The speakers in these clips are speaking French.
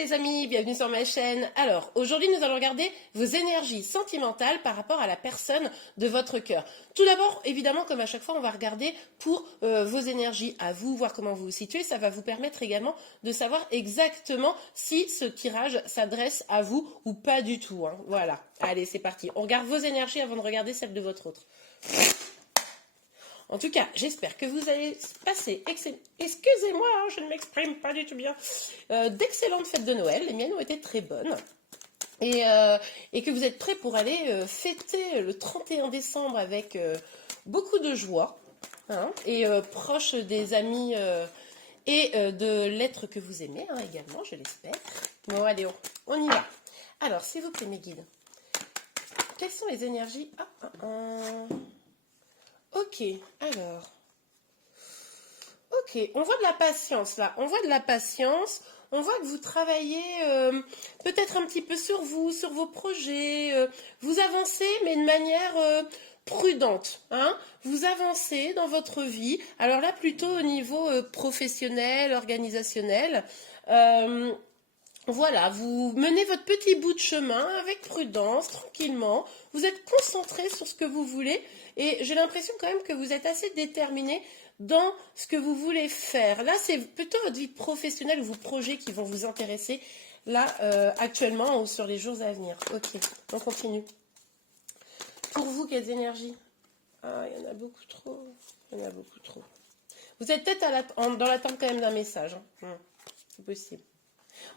les amis, bienvenue sur ma chaîne. Alors, aujourd'hui nous allons regarder vos énergies sentimentales par rapport à la personne de votre cœur. Tout d'abord, évidemment, comme à chaque fois, on va regarder pour vos énergies à vous, voir comment vous vous situez. Ça va vous permettre également de savoir exactement si ce tirage s'adresse à vous ou pas du tout, hein. Voilà, allez, c'est parti. On regarde vos énergies avant de regarder celles de votre autre. En tout cas, j'espère que vous allez passer, excusez-moi, hein, je ne m'exprime pas du tout bien, d'excellentes fêtes de Noël. Les miennes ont été très bonnes. Et que vous êtes prêts pour aller fêter le 31 décembre avec beaucoup de joie, hein, et proche des amis et de l'être que vous aimez, hein, également, je l'espère. Bon, allez, on y va. Alors, s'il vous plaît, mes guides, quelles sont les énergies? Ok, alors. Ok, on voit de la patience là. On voit de la patience. On voit que vous travaillez peut-être un petit peu sur vous, sur vos projets. Vous avancez, mais de manière prudente, hein. Vous avancez dans votre vie. Alors là, plutôt au niveau professionnel, organisationnel. Voilà, vous menez votre petit bout de chemin avec prudence, tranquillement. Vous êtes concentré sur ce que vous voulez et j'ai l'impression quand même que vous êtes assez déterminé dans ce que vous voulez faire. Là, c'est plutôt votre vie professionnelle ou vos projets qui vont vous intéresser là actuellement ou sur les jours à venir. Ok, on continue. Pour vous, quelles énergies? Ah, il y en a beaucoup trop. Il y en a beaucoup trop. Vous êtes peut-être dans l'attente quand même d'un message, hein. C'est possible.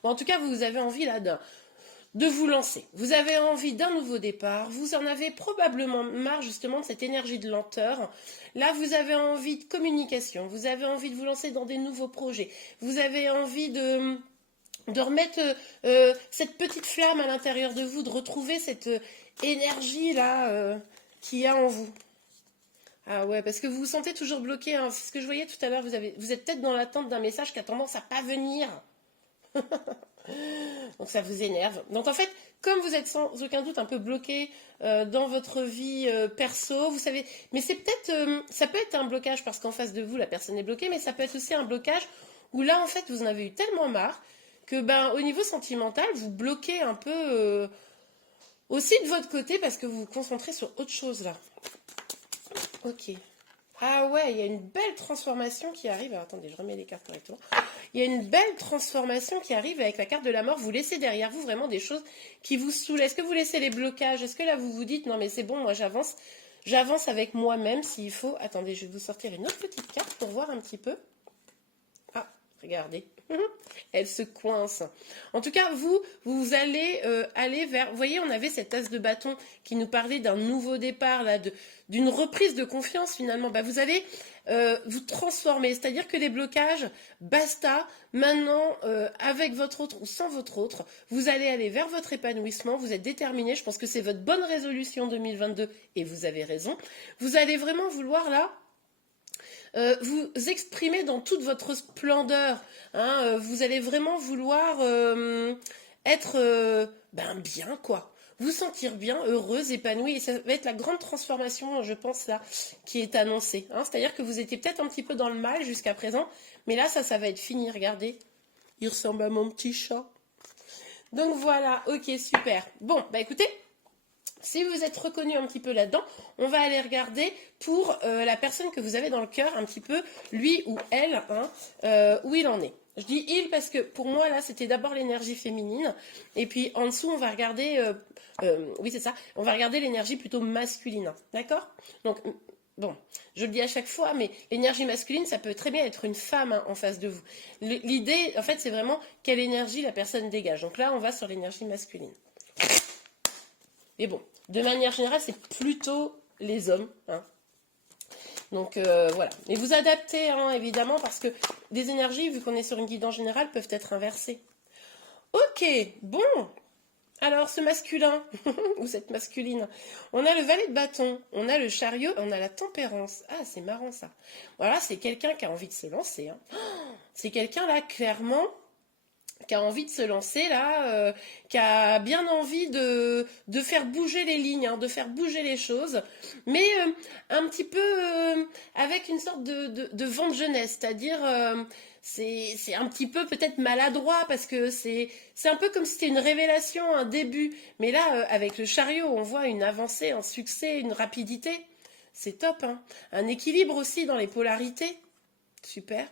Bon, en tout cas, vous avez envie là de vous lancer. Vous avez envie d'un nouveau départ. Vous en avez probablement marre justement de cette énergie de lenteur. Là, vous avez envie de communication. Vous avez envie de vous lancer dans des nouveaux projets. Vous avez envie de remettre cette petite flamme à l'intérieur de vous, de retrouver cette énergie là qu'il y a en vous. Ah ouais, parce que vous vous sentez toujours bloqué, hein. C'est ce que je voyais tout à l'heure. Vous êtes peut-être dans l'attente d'un message qui a tendance à pas venir. Donc ça vous énerve. Donc en fait, comme vous êtes sans aucun doute un peu bloqué dans votre vie perso, vous savez, mais c'est peut-être, ça peut être un blocage parce qu'en face de vous, la personne est bloquée, mais ça peut être aussi un blocage où là, en fait, vous en avez eu tellement marre que, ben, au niveau sentimental, vous bloquez un peu aussi de votre côté parce que vous vous concentrez sur autre chose là. Ok. Ah ouais, il y a une belle transformation qui arrive. Alors, attendez, je remets les cartes correctement. Il y a une belle transformation qui arrive avec la carte de la mort. Vous laissez derrière vous vraiment des choses qui vous saoulent. Est-ce que vous laissez les blocages? Est-ce que là vous vous dites non mais c'est bon, moi j'avance. J'avance avec moi-même s'il faut. Attendez, je vais vous sortir une autre petite carte pour voir un petit peu. Ah, regardez. Elle se coince. En tout cas, vous allez aller vers... Vous voyez, on avait cet as de bâton qui nous parlait d'un nouveau départ, là, d'une reprise de confiance finalement. Bah, vous allez vous transformer. C'est-à-dire que les blocages, basta. Maintenant, avec votre autre ou sans votre autre, vous allez aller vers votre épanouissement. Vous êtes déterminé. Je pense que c'est votre bonne résolution 2022 et vous avez raison. Vous allez vraiment vouloir là... vous exprimer dans toute votre splendeur, hein, vous allez vraiment vouloir être bien quoi, vous sentir bien, heureuse, épanouie, et ça va être la grande transformation, je pense là, qui est annoncée, hein. C'est-à-dire que vous étiez peut-être un petit peu dans le mal jusqu'à présent, mais là ça va être fini, regardez, il ressemble à mon petit chat. Donc voilà, ok, super. Bon, bah écoutez, si vous êtes reconnu un petit peu là-dedans, on va aller regarder pour la personne que vous avez dans le cœur, un petit peu, lui ou elle, hein, où il en est. Je dis il parce que pour moi, là, c'était d'abord l'énergie féminine. Et puis en dessous, on va regarder, oui c'est ça, on va regarder l'énergie plutôt masculine. D'accord? Donc, bon, je le dis à chaque fois, mais l'énergie masculine, ça peut très bien être une femme, hein, en face de vous. L'idée, en fait, c'est vraiment quelle énergie la personne dégage. Donc là, on va sur l'énergie masculine. Mais bon, de manière générale, c'est plutôt les hommes, hein. Donc voilà. Mais vous adaptez, hein, évidemment, parce que des énergies, vu qu'on est sur une guidance générale, peuvent être inversées. Ok, bon. Alors, ce masculin, ou cette masculine, on a le valet de bâton, on a le chariot, on a la tempérance. Ah, c'est marrant ça. Voilà, c'est quelqu'un qui a envie de se lancer, hein. C'est quelqu'un là, clairement... qui a envie de se lancer là, qui a bien envie de faire bouger les lignes, hein, de faire bouger les choses, mais un petit peu avec une sorte de vent de jeunesse, c'est-à-dire c'est un petit peu peut-être maladroit parce que c'est un peu comme si c'était une révélation, un début. Mais là, avec le chariot, on voit une avancée, un succès, une rapidité. C'est top, hein. Un équilibre aussi dans les polarités. Super.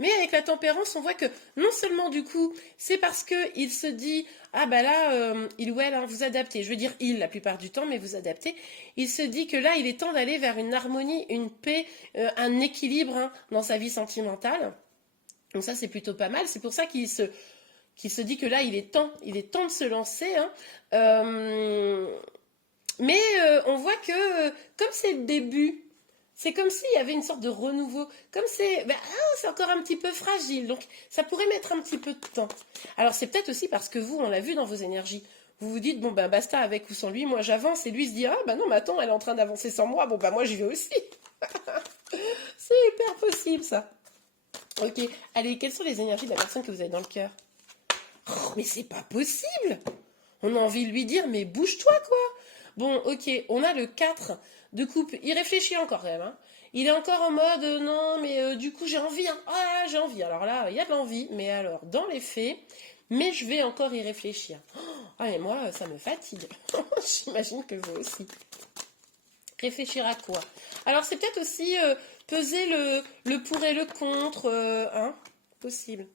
Mais avec la tempérance, on voit que non seulement du coup, c'est parce que il se dit ah bah là, il ou elle, hein, vous adaptez. Je veux dire il la plupart du temps, mais vous adaptez. Il se dit que là, il est temps d'aller vers une harmonie, une paix, un équilibre hein, dans sa vie sentimentale. Donc ça, c'est plutôt pas mal. C'est pour ça qu'il se dit que là, il est temps de se lancer. Hein. Mais on voit que comme c'est le début. C'est comme s'il y avait une sorte de renouveau. Comme c'est encore un petit peu fragile. Donc, ça pourrait mettre un petit peu de temps. Alors, c'est peut-être aussi parce que vous, on l'a vu dans vos énergies. Vous vous dites, bon, ben, basta, avec ou sans lui, moi j'avance. Et lui se dit, ah, ben non, mais attends, elle est en train d'avancer sans moi. Bon, ben, moi j'y vais aussi. C'est hyper possible, ça. Ok. Allez, quelles sont les énergies de la personne que vous avez dans le cœur? Oh, mais c'est pas possible! On a envie de lui dire, mais bouge-toi, quoi! Bon, ok, on a le 4 de coupe. Il réfléchit encore, quand même. Hein. Il est encore en mode, non, mais du coup, j'ai envie. Hein. Ah, j'ai envie. Alors là, il y a de l'envie, mais alors, dans les faits, mais je vais encore y réfléchir. Ah, mais moi, ça me fatigue. J'imagine que vous aussi. Réfléchir à quoi? Alors, c'est peut-être aussi peser le pour et le contre. Hein, possible.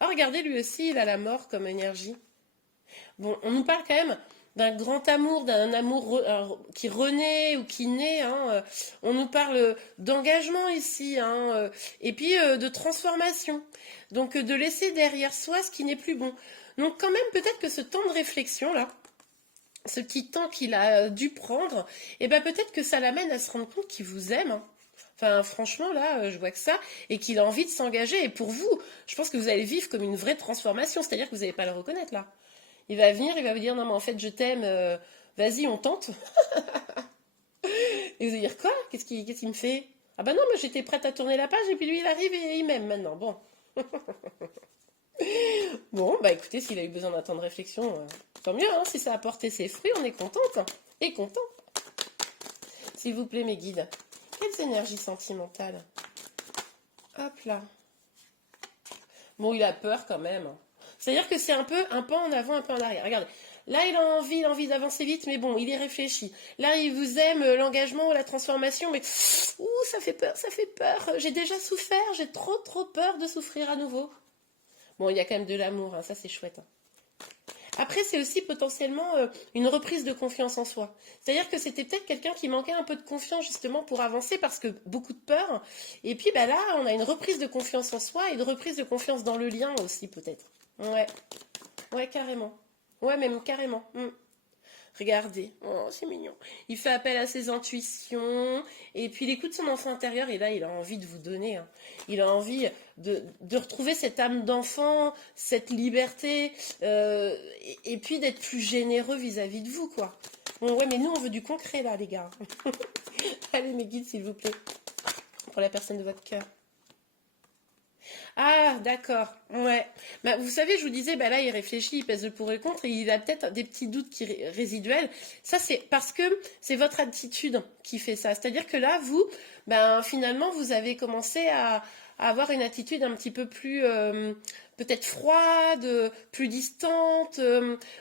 Ah, regardez, lui aussi, il a la mort comme énergie. Bon, on nous parle quand même d'un grand amour, d'un amour qui renaît ou qui naît. Hein. On nous parle d'engagement ici, hein, et puis de transformation. Donc de laisser derrière soi ce qui n'est plus bon. Donc quand même, peut-être que ce temps de réflexion-là, ce petit temps qu'il a dû prendre, et ben peut-être que ça l'amène à se rendre compte qu'il vous aime. Hein. Enfin, franchement, là, je vois que ça, et qu'il a envie de s'engager. Et pour vous, je pense que vous allez vivre comme une vraie transformation, c'est-à-dire que vous n'allez pas le reconnaître, là. Il va venir, il va vous dire, non, mais en fait, je t'aime, vas-y, on tente. Et vous allez dire, quoi? Qu'est-ce qu'il me fait? Ah bah non, mais j'étais prête à tourner la page, et puis lui, il arrive et il m'aime maintenant. Bon. Bon, bah écoutez, s'il a eu besoin d'un temps de réflexion, tant mieux, hein, si ça a porté ses fruits, on est contente. Hein, et content. S'il vous plaît, mes guides. Quelles énergies sentimentales? Hop là. Bon, il a peur quand même. C'est-à-dire que c'est un peu un pas en avant, un pas en arrière. Regardez. Là, il a envie d'avancer vite, mais bon, il est réfléchi. Là, il vous aime l'engagement, la transformation, mais ouh, ça fait peur, ça fait peur. J'ai déjà souffert, j'ai trop peur de souffrir à nouveau. Bon, il y a quand même de l'amour, hein, ça c'est chouette. Hein. Après, c'est aussi potentiellement une reprise de confiance en soi. C'est-à-dire que c'était peut-être quelqu'un qui manquait un peu de confiance justement pour avancer parce que beaucoup de peur. Et puis bah là, on a une reprise de confiance en soi et une reprise de confiance dans le lien aussi peut-être. Ouais, ouais, carrément. Ouais, même carrément. Regardez, oh, c'est mignon. Il fait appel à ses intuitions, et puis il écoute son enfant intérieur, et là, il a envie de vous donner. Hein. Il a envie de retrouver cette âme d'enfant, cette liberté, et puis d'être plus généreux vis-à-vis de vous, quoi. Bon, ouais, mais nous, on veut du concret, là, les gars. Allez, mes guides, s'il vous plaît, pour la personne de votre cœur. Ah, d'accord. Ouais. Bah, vous savez, je vous disais, bah là, il réfléchit, il pèse le pour et le contre, et il a peut-être des petits doutes résiduels. Ça, c'est parce que c'est votre attitude qui fait ça. C'est-à-dire que là, vous, ben, finalement, vous avez commencé à avoir une attitude un petit peu plus, peut-être froide, plus distante.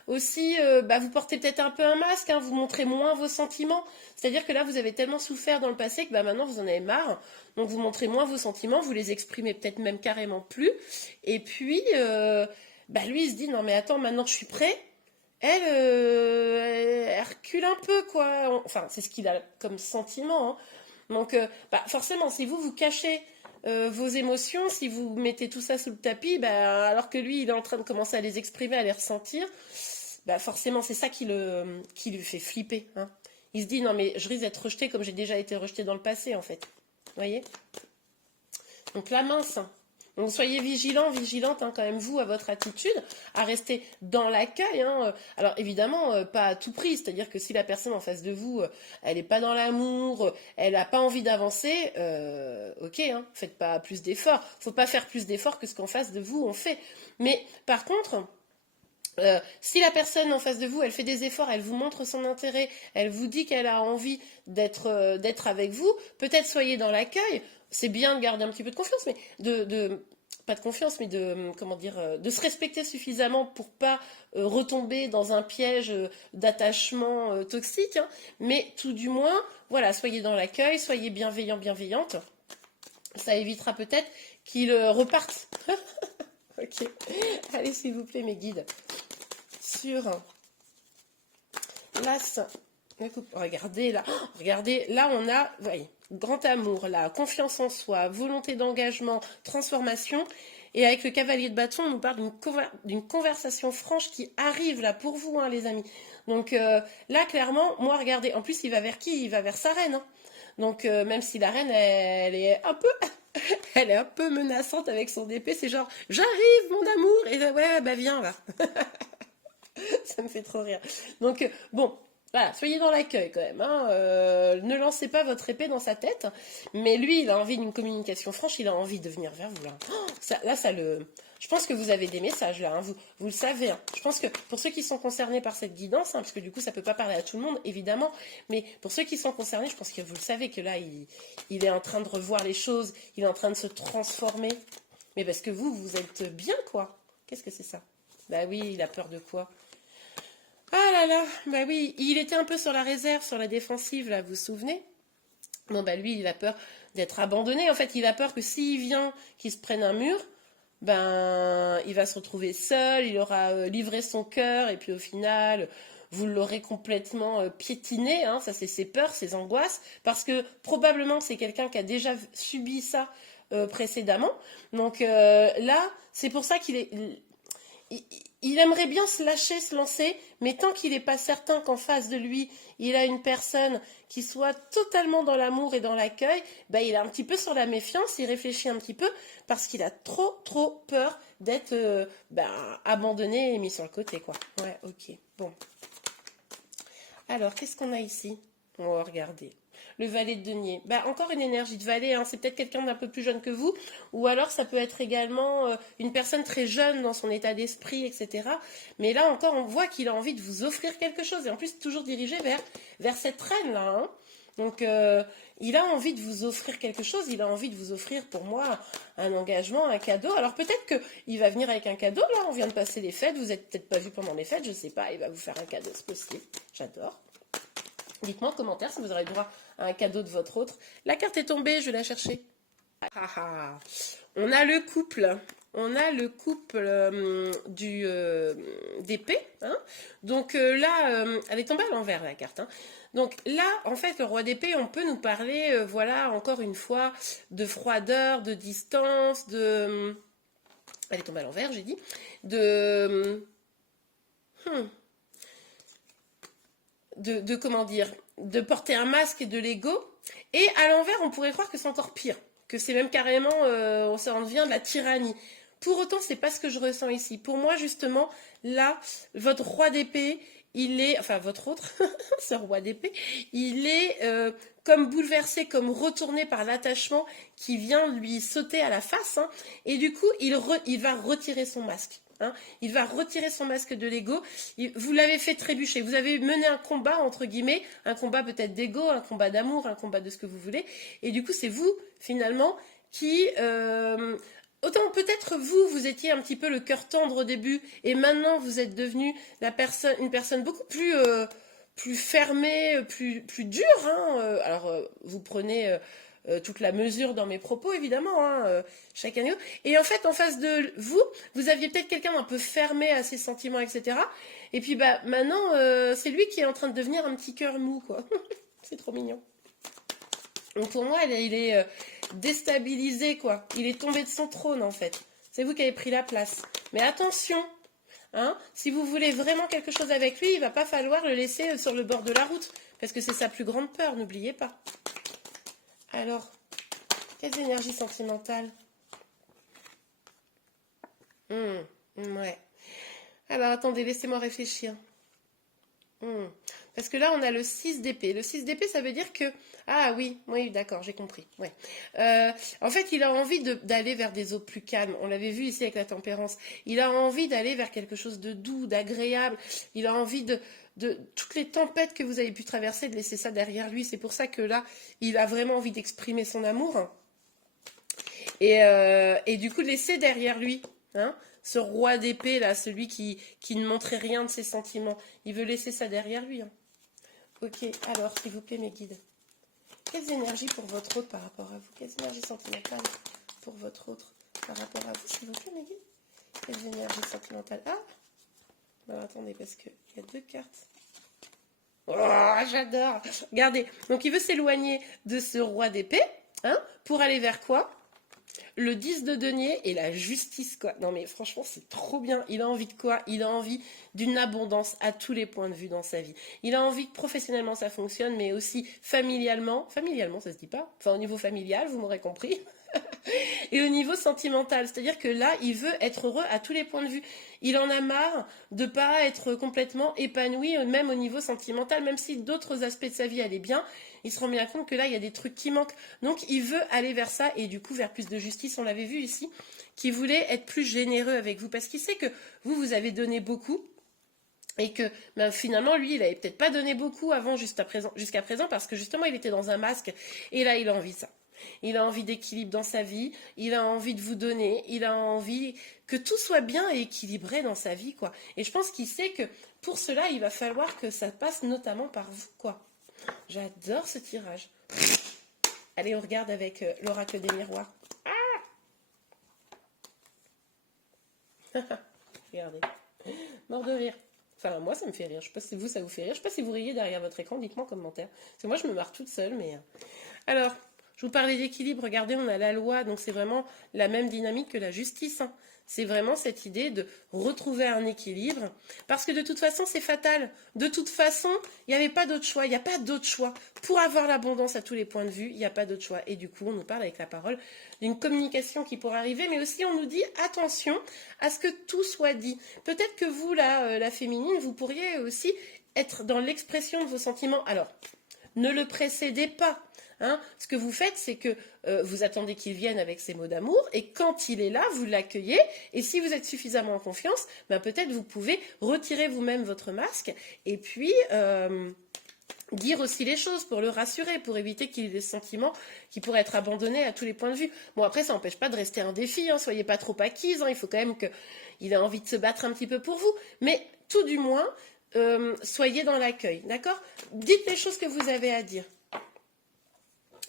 Aussi, bah, vous portez peut-être un peu un masque, hein, vous montrez moins vos sentiments. C'est-à-dire que là, vous avez tellement souffert dans le passé que bah, maintenant, vous en avez marre. Donc vous montrez moins vos sentiments, vous les exprimez peut-être même carrément plus. Et puis, bah lui, il se dit, non mais attends, maintenant je suis prêt. Elle recule un peu, quoi. Enfin, c'est ce qu'il a comme sentiment. Hein. Donc, bah, forcément, si vous cachez vos émotions, si vous mettez tout ça sous le tapis, bah, alors que lui, il est en train de commencer à les exprimer, à les ressentir, bah, forcément, c'est ça qui lui fait flipper. Hein. Il se dit, non mais je risque d'être rejeté comme j'ai déjà été rejeté dans le passé, en fait. Vous voyez? Donc la mince. Donc soyez vigilants, vigilantes hein, quand même vous à votre attitude, à rester dans l'accueil. Hein. Alors évidemment, pas à tout prix, c'est-à-dire que si la personne en face de vous, elle n'est pas dans l'amour, elle n'a pas envie d'avancer, ok, hein, faites pas plus d'efforts. Faut pas faire plus d'efforts que ce qu'en face de vous on fait. Mais par contre, Si la personne en face de vous, elle fait des efforts, elle vous montre son intérêt, elle vous dit qu'elle a envie d'être avec vous, peut-être soyez dans l'accueil. C'est bien de garder un petit peu de confiance, mais pas de confiance, mais de comment dire, de se respecter suffisamment pour pas retomber dans un piège d'attachement toxique. Hein. Mais tout du moins, voilà, soyez dans l'accueil, soyez bienveillant, bienveillante. Ça évitera peut-être qu'il reparte. Ok. Allez, s'il vous plaît, mes guides. Sur l'as. Regardez là, regardez, là on a, voyez, grand amour, là, confiance en soi, volonté d'engagement, transformation. Et avec le cavalier de bâton, on nous parle d'une conversation franche qui arrive là pour vous, hein, les amis. Donc là, clairement, moi, regardez, en plus, il va vers qui? Il va vers sa reine. Hein. Donc même si la reine, elle est un peu, elle est un peu menaçante avec son épée, c'est genre, j'arrive, mon amour, et ouais, bah viens là. Ça me fait trop rire. Donc, bon, voilà, soyez dans l'accueil quand même. Hein. Ne lancez pas votre épée dans sa tête. Mais lui, il a envie d'une communication franche, il a envie de venir vers vous. Là, ça le. Je pense que vous avez des messages là, hein. Vous le savez. Hein. Je pense que pour ceux qui sont concernés par cette guidance, hein, parce que du coup, ça ne peut pas parler à tout le monde, évidemment, mais pour ceux qui sont concernés, je pense que vous le savez que là, il est en train de revoir les choses, il est en train de se transformer. Mais parce que vous êtes bien, quoi. Qu'est-ce que c'est ça? Bah oui, il a peur de quoi? Ah là là, bah oui, il était un peu sur la réserve, sur la défensive, là, vous vous souvenez? Bon, bah lui, il a peur d'être abandonné. En fait, il a peur que s'il vient, qu'il se prenne un mur, ben, il va se retrouver seul, il aura livré son cœur, et puis au final, vous l'aurez complètement piétiné, hein, ça c'est ses peurs, ses angoisses, parce que probablement c'est quelqu'un qui a déjà subi ça précédemment. Donc là, c'est pour ça il, il aimerait bien se lâcher, se lancer, mais tant qu'il n'est pas certain qu'en face de lui, il a une personne qui soit totalement dans l'amour et dans l'accueil, ben il est un petit peu sur la méfiance, il réfléchit un petit peu, parce qu'il a trop peur d'être abandonné et mis sur le côté, quoi. Ouais, ok. Bon. Alors, qu'est-ce qu'on a ici? On va regarder. Le valet de denier. Bah, encore une énergie de valet, hein. C'est peut-être quelqu'un d'un peu plus jeune que vous, ou alors ça peut être également une personne très jeune dans son état d'esprit, etc. Mais là encore, on voit qu'il a envie de vous offrir quelque chose, et en plus toujours dirigé vers cette reine-là. Hein. Donc, il a envie de vous offrir quelque chose, il a envie de vous offrir, pour moi, un engagement, un cadeau. Alors peut-être qu'il va venir avec un cadeau, là, on vient de passer les fêtes, vous n'êtes peut-être pas vu pendant les fêtes, je ne sais pas, il va vous faire un cadeau, c'est possible, j'adore. Dites-moi en commentaire si vous aurez droit à un cadeau de votre autre. La carte est tombée, je vais la chercher. Ah, ah. On a le couple. On a le couple d'épée. Hein. Donc là, elle est tombée à l'envers la carte. Hein. Donc là, en fait, le roi d'épée, on peut nous parler, voilà, encore une fois, de froideur, de distance, de... Elle est tombée à l'envers, j'ai dit. De comment dire, de porter un masque et de l'ego. Et à l'envers, on pourrait croire que c'est encore pire, que c'est même carrément, ça en devient de la tyrannie. Pour autant, c'est pas ce que je ressens ici. Pour moi, justement, là, votre roi d'épée, il est, enfin votre autre, ce roi d'épée, il est comme bouleversé, comme retourné par l'attachement qui vient lui sauter à la face. Hein, et du coup, il va retirer son masque. Hein, il va retirer son masque de l'ego. Vous l'avez fait trébucher. Vous avez mené un combat, entre guillemets, un combat peut-être d'ego, un combat d'amour, un combat de ce que vous voulez. Et du coup, c'est vous, finalement, qui... autant peut-être vous étiez un petit peu le cœur tendre au début, et maintenant vous êtes devenu une personne beaucoup plus fermée, plus dure. Hein, alors, vous prenez... toute la mesure dans mes propos, évidemment, hein, chacun. Et en fait, en face de vous, vous aviez peut-être quelqu'un d'un peu fermé à ses sentiments, etc. Et puis, bah, maintenant, c'est lui qui est en train de devenir un petit cœur mou, quoi. C'est trop mignon. Donc, pour moi, il est déstabilisé, quoi. Il est tombé de son trône, en fait. C'est vous qui avez pris la place. Mais attention, hein, si vous voulez vraiment quelque chose avec lui, il va pas falloir le laisser sur le bord de la route. Parce que c'est sa plus grande peur, n'oubliez pas. Alors, quelles énergies sentimentales? Ouais. Alors, attendez, laissez-moi réfléchir. Parce que là, on a le 6 d'épée. Le 6 d'épée, ça veut dire que... Ah oui, oui, d'accord, j'ai compris. Ouais. En fait, il a envie d'aller vers des eaux plus calmes. On l'avait vu ici avec la tempérance. Il a envie d'aller vers quelque chose de doux, d'agréable. Il a envie de toutes les tempêtes que vous avez pu traverser, de laisser ça derrière lui. C'est pour ça que là, il a vraiment envie d'exprimer son amour. Et du coup, de laisser derrière lui, hein, ce roi d'épée, là, celui qui ne montrait rien de ses sentiments. Il veut laisser ça derrière lui. Hein. Ok, alors, s'il vous plaît, mes guides. Quelles énergies pour votre autre par rapport à vous? Quelles énergies sentimentales pour votre autre par rapport à vous, s'il vous plaît, mes guides? Quelles énergies sentimentales? Ah, non, attendez, parce qu'il y a deux cartes. Oh, j'adore. Regardez, donc il veut s'éloigner de ce roi d'épée, hein, pour aller vers quoi? Le 10 de denier et la justice, quoi. Non, mais franchement, c'est trop bien. Il a envie de quoi? Il a envie d'une abondance à tous les points de vue dans sa vie. Il a envie que professionnellement ça fonctionne, mais aussi familialement. Familialement, ça se dit pas. Enfin, au niveau familial, vous m'aurez compris. Et au niveau sentimental, c'est-à-dire que là, il veut être heureux à tous les points de vue. Il en a marre de pas être complètement épanoui, même au niveau sentimental, même si d'autres aspects de sa vie allaient bien, il se rend bien compte que là, il y a des trucs qui manquent. Donc, il veut aller vers ça et du coup, vers plus de justice. On l'avait vu ici, qui voulait être plus généreux avec vous parce qu'il sait que vous avez donné beaucoup. Et que ben, finalement, lui, il n'avait peut-être pas donné beaucoup avant, jusqu'à présent, parce que justement, il était dans un masque. Et là, il a envie de ça. Il a envie d'équilibre dans sa vie, il a envie de vous donner, il a envie que tout soit bien et équilibré dans sa vie, quoi. Et je pense qu'il sait que pour cela, il va falloir que ça passe notamment par vous, quoi. J'adore ce tirage. Allez, on regarde avec l'oracle des miroirs. Ah regardez. Mort de rire. Enfin, moi, ça me fait rire. Je sais pas si vous, ça vous fait rire. Je sais pas si vous riez derrière votre écran. Dites-moi en commentaire. Parce que moi, je me marre toute seule, mais... Alors... Je vous parlais d'équilibre, regardez, on a la loi, donc c'est vraiment la même dynamique que la justice. Hein. C'est vraiment cette idée de retrouver un équilibre, parce que de toute façon, c'est fatal. De toute façon, il n'y avait pas d'autre choix, il n'y a pas d'autre choix. Pour avoir l'abondance à tous les points de vue, il n'y a pas d'autre choix. Et du coup, on nous parle avec la parole d'une communication qui pourrait arriver, mais aussi on nous dit attention à ce que tout soit dit. Peut-être que vous, là, la féminine, vous pourriez aussi être dans l'expression de vos sentiments. Alors, ne le précédez pas. Hein, ce que vous faites, c'est que vous attendez qu'il vienne avec ses mots d'amour et quand il est là, vous l'accueillez et si vous êtes suffisamment en confiance, ben peut-être vous pouvez retirer vous-même votre masque et puis dire aussi les choses pour le rassurer, pour éviter qu'il ait des sentiments qui pourraient être abandonnés à tous les points de vue. Bon, après, ça n'empêche pas de rester un défi, hein, soyez pas trop acquise, hein, il faut quand même qu'il ait envie de se battre un petit peu pour vous, mais tout du moins, soyez dans l'accueil, d'accord? Dites les choses que vous avez à dire.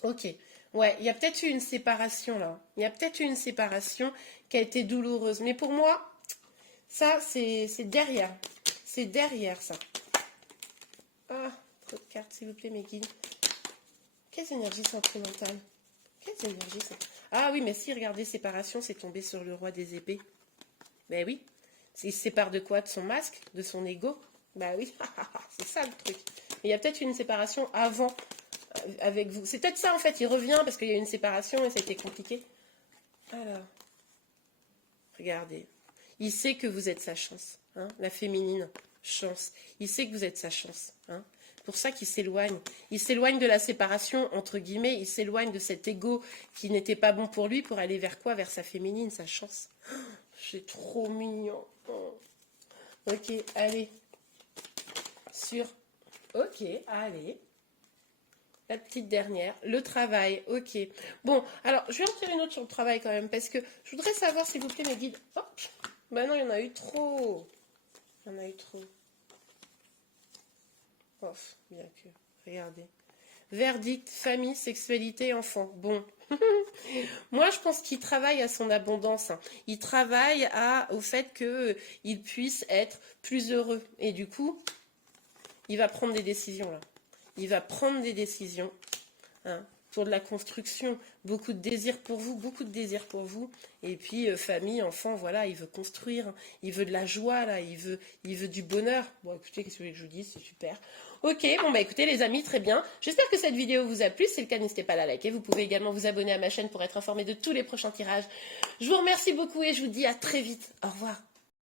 Ok, ouais, il y a peut-être eu une séparation là. Il y a peut-être eu une séparation qui a été douloureuse. Mais pour moi, ça, c'est derrière. C'est derrière ça. Ah, trop de cartes, s'il vous plaît, mes guides. Quelles énergies sentimentales? Quelles énergies sentimentales? Ah oui, mais si, regardez, séparation, c'est tombé sur le roi des épées. Ben oui. Il se sépare de quoi? De son masque? De son ego? Ben oui, c'est ça le truc. Mais il y a peut-être eu une séparation avant avec vous. C'est peut-être ça en fait, il revient parce qu'il y a eu une séparation et ça a été compliqué. Alors, regardez. Il sait que vous êtes sa chance, hein, la féminine, chance. Il sait que vous êtes sa chance. Hein. Pour ça qu'il s'éloigne. Il s'éloigne de la séparation, entre guillemets, il s'éloigne de cet ego qui n'était pas bon pour lui pour aller vers quoi? Vers sa féminine, sa chance. Oh, c'est trop mignon. Oh. Ok, allez. Ok, allez. La petite dernière, le travail, ok. Bon, alors, je vais en tirer une autre sur le travail quand même, parce que je voudrais savoir, s'il vous plaît, mes guides. Hop, ben non, il y en a eu trop. Il y en a eu trop. Ouf, bien que, regardez. Verdict, famille, sexualité, enfant. Bon. Moi, je pense qu'il travaille à son abondance. Hein. Il travaille au fait qu'il puisse être plus heureux. Et du coup, il va prendre des décisions, là. Il va prendre des décisions hein, pour de la construction. Beaucoup de désir pour vous, beaucoup de désir pour vous. Et puis, famille, enfant, voilà, il veut construire. Hein. Il veut de la joie, là. Il veut du bonheur. Bon, écoutez, qu'est-ce que vous voulez que je vous dise? C'est super. Ok, bon, bah écoutez, les amis, très bien. J'espère que cette vidéo vous a plu. Si c'est le cas, n'hésitez pas à la liker. Vous pouvez également vous abonner à ma chaîne pour être informé de tous les prochains tirages. Je vous remercie beaucoup et je vous dis à très vite. Au revoir.